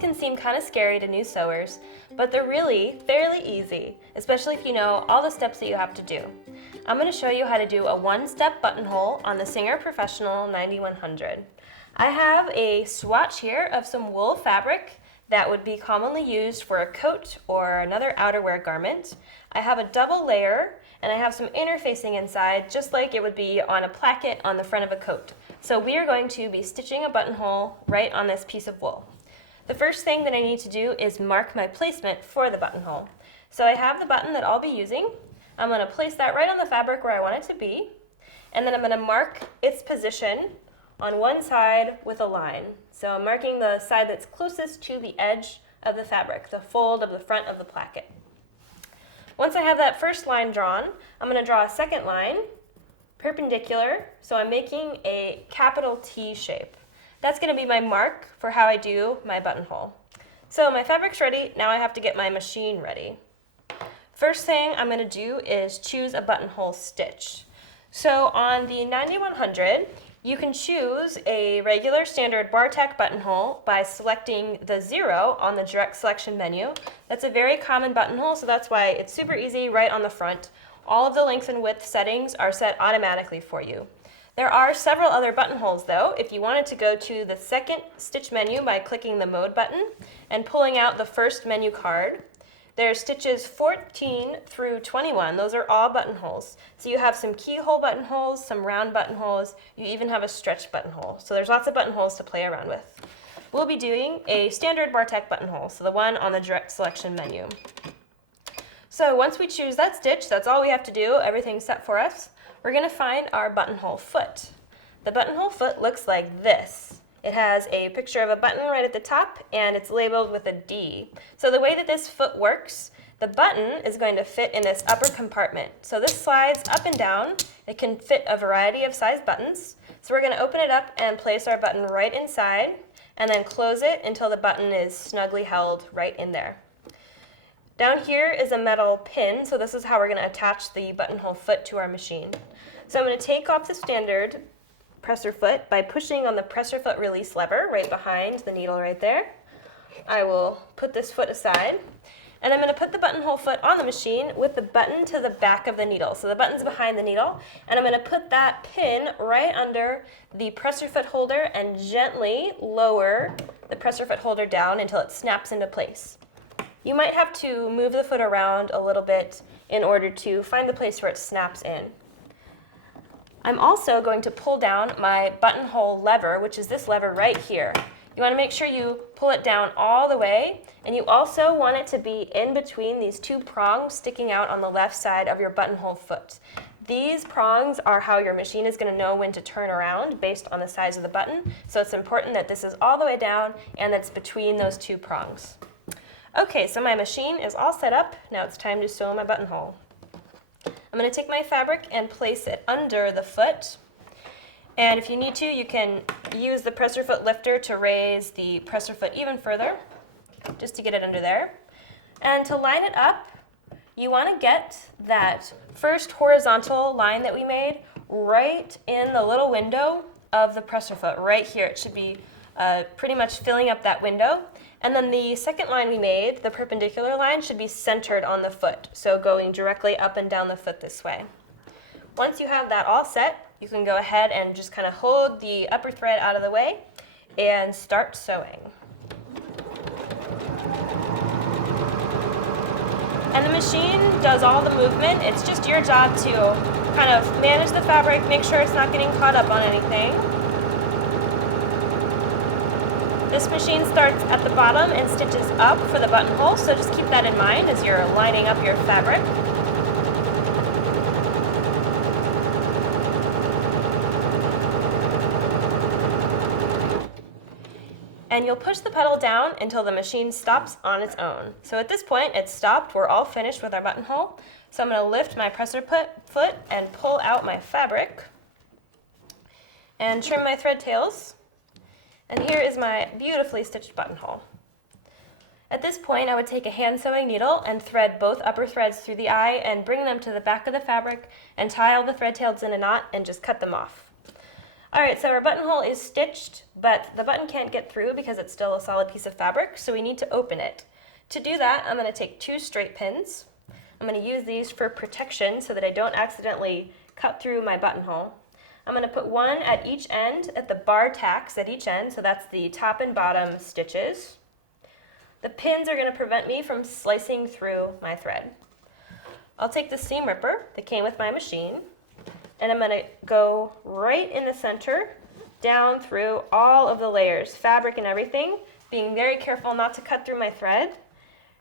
can seem kind of scary to new sewers, but they're really fairly easy, especially if you know all the steps that you have to do. I'm going to show you how to do a one-step buttonhole on the Singer Professional 9100. I have a swatch here of some wool fabric that would be commonly used for a coat or another outerwear garment. I have a double layer and I have some interfacing inside, just like it would be on a placket on the front of a coat. So we are going to be stitching a buttonhole right on this piece of wool. The first thing that I need to do is mark my placement for the buttonhole. So I have the button that I'll be using. I'm going to place that right on the fabric where I want it to be, and then I'm going to mark its position on one side with a line. So I'm marking the side that's closest to the edge of the fabric, the fold of the front of the placket. Once I have that first line drawn, I'm going to draw a second line, perpendicular, so I'm making a capital T shape. That's going to be my mark for how I do my buttonhole. So my fabric's ready, now I have to get my machine ready. First thing I'm going to do is choose a buttonhole stitch. So on the 9100, you can choose a regular standard bar tack buttonhole by selecting the 0 on the direct selection menu. That's a very common buttonhole, so that's why it's super easy right on the front. All of the length and width settings are set automatically for you. There are several other buttonholes though. If you wanted to go to the second stitch menu by clicking the mode button and pulling out the first menu card, there's stitches 14 through 21. Those are all buttonholes. So you have some keyhole buttonholes, some round buttonholes, you even have a stretch buttonhole. So there's lots of buttonholes to play around with. We'll be doing a standard bar tack buttonhole, so the one on the direct selection menu. So once we choose that stitch, that's all we have to do, everything's set for us. We're going to find our buttonhole foot. The buttonhole foot looks like this. It has a picture of a button right at the top, and it's labeled with a D. So the way that this foot works, the button is going to fit in this upper compartment. So this slides up and down. It can fit a variety of size buttons. So we're going to open it up and place our button right inside, and then close it until the button is snugly held right in there. Down here is a metal pin, so this is how we're going to attach the buttonhole foot to our machine. So I'm going to take off the standard presser foot by pushing on the presser foot release lever right behind the needle right there. I will put this foot aside, and I'm going to put the buttonhole foot on the machine with the button to the back of the needle. So the button's behind the needle, and I'm going to put that pin right under the presser foot holder and gently lower the presser foot holder down until it snaps into place. You might have to move the foot around a little bit in order to find the place where it snaps in. I'm also going to pull down my buttonhole lever, which is this lever right here. You want to make sure you pull it down all the way, and you also want it to be in between these two prongs sticking out on the left side of your buttonhole foot. These prongs are how your machine is going to know when to turn around based on the size of the button, so it's important that this is all the way down and that's between those two prongs. Okay, so my machine is all set up. Now it's time to sew my buttonhole. I'm going to take my fabric and place it under the foot. And if you need to, you can use the presser foot lifter to raise the presser foot even further, just to get it under there. And to line it up, you want to get that first horizontal line that we made right in the little window of the presser foot, right here. It should be pretty much filling up that window. And then the second line we made, the perpendicular line, should be centered on the foot, so going directly up and down the foot this way. Once you have that all set, you can go ahead and just kind of hold the upper thread out of the way and start sewing. And the machine does all the movement. It's just your job to kind of manage the fabric, make sure it's not getting caught up on anything. This machine starts at the bottom and stitches up for the buttonhole, so just keep that in mind as you're lining up your fabric. And you'll push the pedal down until the machine stops on its own. So at this point, it's stopped. We're all finished with our buttonhole. So I'm going to lift my presser foot and pull out my fabric and trim my thread tails. And here is my beautifully stitched buttonhole. At this point, I would take a hand sewing needle and thread both upper threads through the eye and bring them to the back of the fabric and tie all the thread tails in a knot and just cut them off. All right, so our buttonhole is stitched, but the button can't get through because it's still a solid piece of fabric, so we need to open it. To do that, I'm going to take 2 straight pins. I'm going to use these for protection so that I don't accidentally cut through my buttonhole. I'm going to put one at each end, at the bar tacks at each end, so that's the top and bottom stitches. The pins are going to prevent me from slicing through my thread. I'll take the seam ripper that came with my machine, and I'm going to go right in the center, down through all of the layers, fabric and everything, being very careful not to cut through my thread.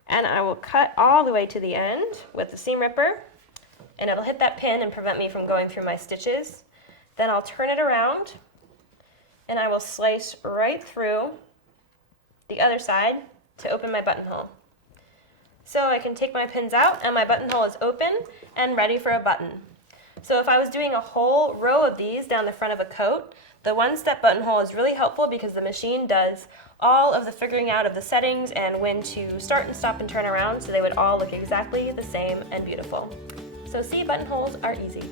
And I will cut all the way to the end with the seam ripper, and it'll hit that pin and prevent me from going through my stitches. Then I'll turn it around, and I will slice right through the other side to open my buttonhole. So I can take my pins out, and my buttonhole is open and ready for a button. So if I was doing a whole row of these down the front of a coat, the one-step buttonhole is really helpful because the machine does all of the figuring out of the settings and when to start and stop and turn around, so they would all look exactly the same and beautiful. So see, buttonholes are easy.